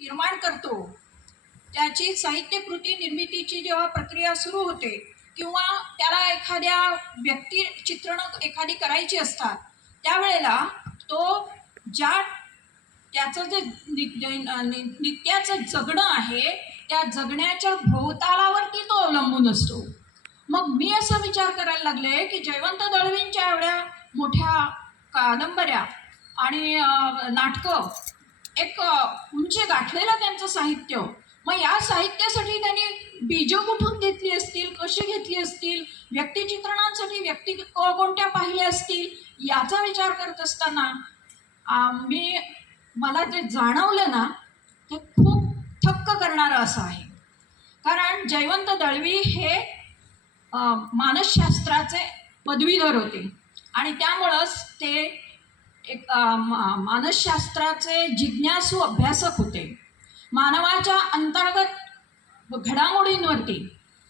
निर्माण करतो, त्याची साहित्यकृती निर्मितीची जेव्हा प्रक्रिया सुरू होते किंवा त्याला एखाद्या व्यक्ती चित्रणं एखादी करायची असतात, त्यावेळेला तो ज्या त्याचं जे नित्याचं जगणं आहे, त्या जगण्याच्या भोवतालावरती तो अवलंबून असतो. मग मी असा विचार करायला लागले की जयवंत दळवींच्या एवढ्या मोठ्या कादंबऱ्या आणि नाटकं, एक उंची गाठलेलं त्यांचं साहित्य, मग या साहित्यासाठी त्यांनी बीजं कुठून घेतली असतील, कशी घेतली असतील, व्यक्तिचित्रणांसाठी व्यक्ती कोणत्या पाहिल्या असतील, याचा विचार करत असताना मला जे जाणवलं ना, ते खूप थक्क करणारं असं आहे. कारण जयवंत दळवी हे मानसशास्त्राचे पदवीधर होते आणि त्यामुळंच ते एक मानसशास्त्राचे जिज्ञासू अभ्यासक होते. मानवाच्या अंतर्गत घडामोडींवरती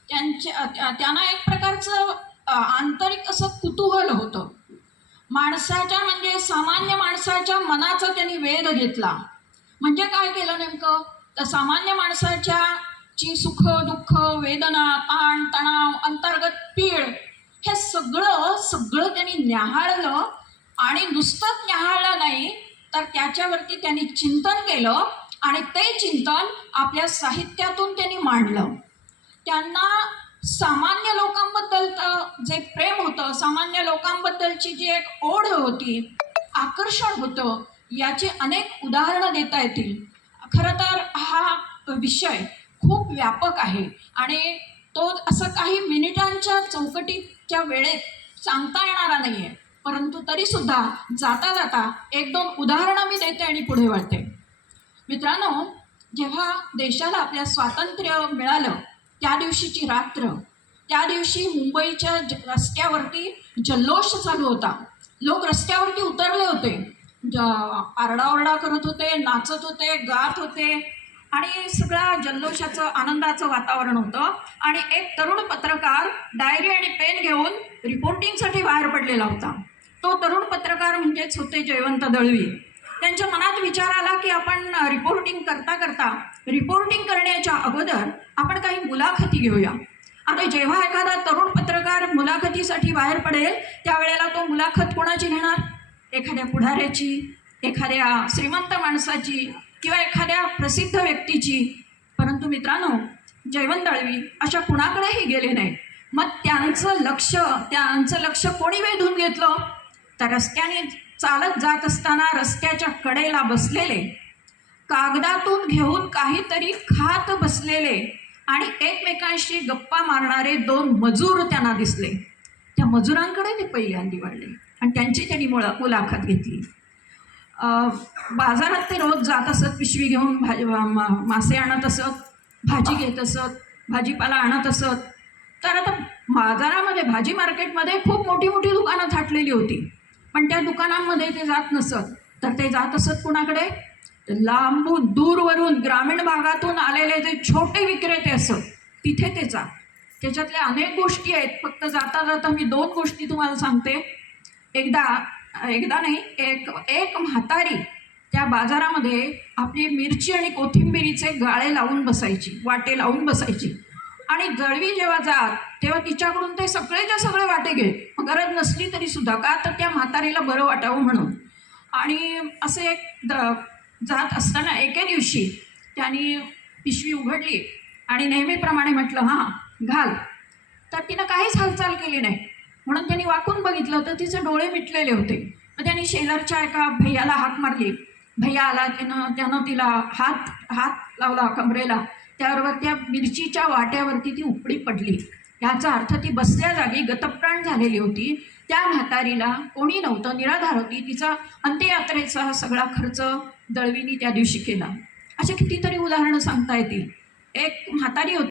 त्यांना एक प्रकारचं आंतरिक असं कुतूहल होतं. माणसाच्या म्हणजे सामान्य माणसाच्या मनाचा त्यांनी वेध घेतला. म्हणजे काय केलं नेमकं, तर सामान्य माणसाच्या ची सुख दुःख, वेदना, ताण तणाव, अंतर्गत पीड, हे सगळं त्यांनी न्याहाळलं आणि नुसतंच न्याहाळलं नाही, तर त्याच्यावरती त्यांनी चिंतन केलं आणि ते चिंतन आपल्या साहित्यातून त्यांनी मांडलं. त्यांना सामान्य लोकांबद्दल जे प्रेम होतं, सामान्य लोकांबद्दलची जी एक ओढ होती, आकर्षण होतं, याची अनेक उदाहरणं देता येतील. खरं तर हा विषय खूप व्यापक आहे आणि तो असं काही मिनिटांच्या चौकटीच्या वेळेत सांगता येणारा नाही आहे. परंतु तरीसुद्धा जाता जाता एक दोन उदाहरणं मी देते आणि पुढे वळते. मित्रांनो, जेव्हा देशाला आपल्या स्वातंत्र्य मिळालं, त्या दिवशीची रात्र, त्या दिवशी मुंबईच्या रस्त्यावरती जल्लोष चालू होता. लोक रस्त्यावरती उतरले होते, आरडाओरडा करत होते, नाचत होते, गात होते आणि सगळ्या जल्लोषाचं आनंदाचं वातावरण होतं. आणि एक तरुण पत्रकार डायरी आणि पेन घेऊन रिपोर्टिंगसाठी बाहेर पडलेला होता. तो तरुण पत्रकार म्हणजेच होते जयवंत दळवी. त्यांच्या मनात विचार आला की आपण रिपोर्टिंग करण्याच्या अगोदर आपण काही मुलाखती घेऊया. आता जेव्हा एखादा तरुण पत्रकार मुलाखतीसाठी बाहेर पडेल, त्यावेळेला तो मुलाखत कोणाची घेणार? एखाद्या पुढाऱ्याची, एखाद्या श्रीमंत माणसाची किंवा एखाद्या प्रसिद्ध व्यक्तीची. परंतु मित्रांनो, जयवंत दळवी अशा कुणाकडेही गेले नाही. मग त्यांचं लक्ष कोणी वेधून घेतलं? तर रस्त्याने चालत जात असताना रस्त्याच्या कडेला बसलेले, कागदातून घेऊन काहीतरी खात बसलेले आणि एकमेकांशी गप्पा मारणारे दोन मजूर त्यांना दिसले. त्या मजुरांकडे ते पहिल्यांदा वळले आणि त्यांनी मुलाखत घेतली. बाजारात ते रोज जात असत, पिशवी घेऊन मासे आणत असत, भाजी घेत असत, भाजीपाला आणत असत. तर आता बाजारामध्ये, भाजी मार्केटमध्ये खूप मोठी मोठी दुकानं थाटलेली होती, पण त्या दुकानांमध्ये ते जात नसत. तर ते जात असत कुणाकडे? लांबून दूरवरून ग्रामीण भागातून आलेले जे छोटे विक्रेते असत, तिथे ते जात. त्याच्यातल्या अनेक गोष्टी आहेत. फक्त जाता जाता मी दोन गोष्टी तुम्हाला सांगते. एकदा नाही, एक म्हातारी त्या बाजारामध्ये आपली मिरची आणि कोथिंबिरीचे गाळे लावून बसायची, वाटे लावून बसायची. आणि दळवी जेव्हा जात तेव्हा तिच्याकडून ते सगळेच्या सगळे वाटे घे, गरज नसली तरी सुद्धा, का तर त्या म्हातारीला बरं वाटावं म्हणून. आणि असे जात असताना एके दिवशी त्यांनी पिशवी उघडली आणि नेहमीप्रमाणे म्हटलं, हां घाल. तर तिनं काहीच हालचाल केली नाही. म्हणून त्यांनी वाकून बघितलं तर तिचे डोळे मिटलेले होते. मग त्यांनी शेजारच्या एका भैयाला हाक मारली. भैया आला, त्यानं तिला हात लावला कमरेला. त्याबरोबर त्या मिरचीच्या वाट्यावरती ती उपडी पडली. याचा अर्थ ती बसल्या जागी गतप्राण झालेली होती. त्या म्हातारीला कोणी नव्हतं, निराधार होती. तिचा अंत्ययात्रेचा सगळा खर्च दळवींनी त्या दिवशी केला. असे कितीतरी उदाहरणं सांगता येतील. एक म्हातारी होती.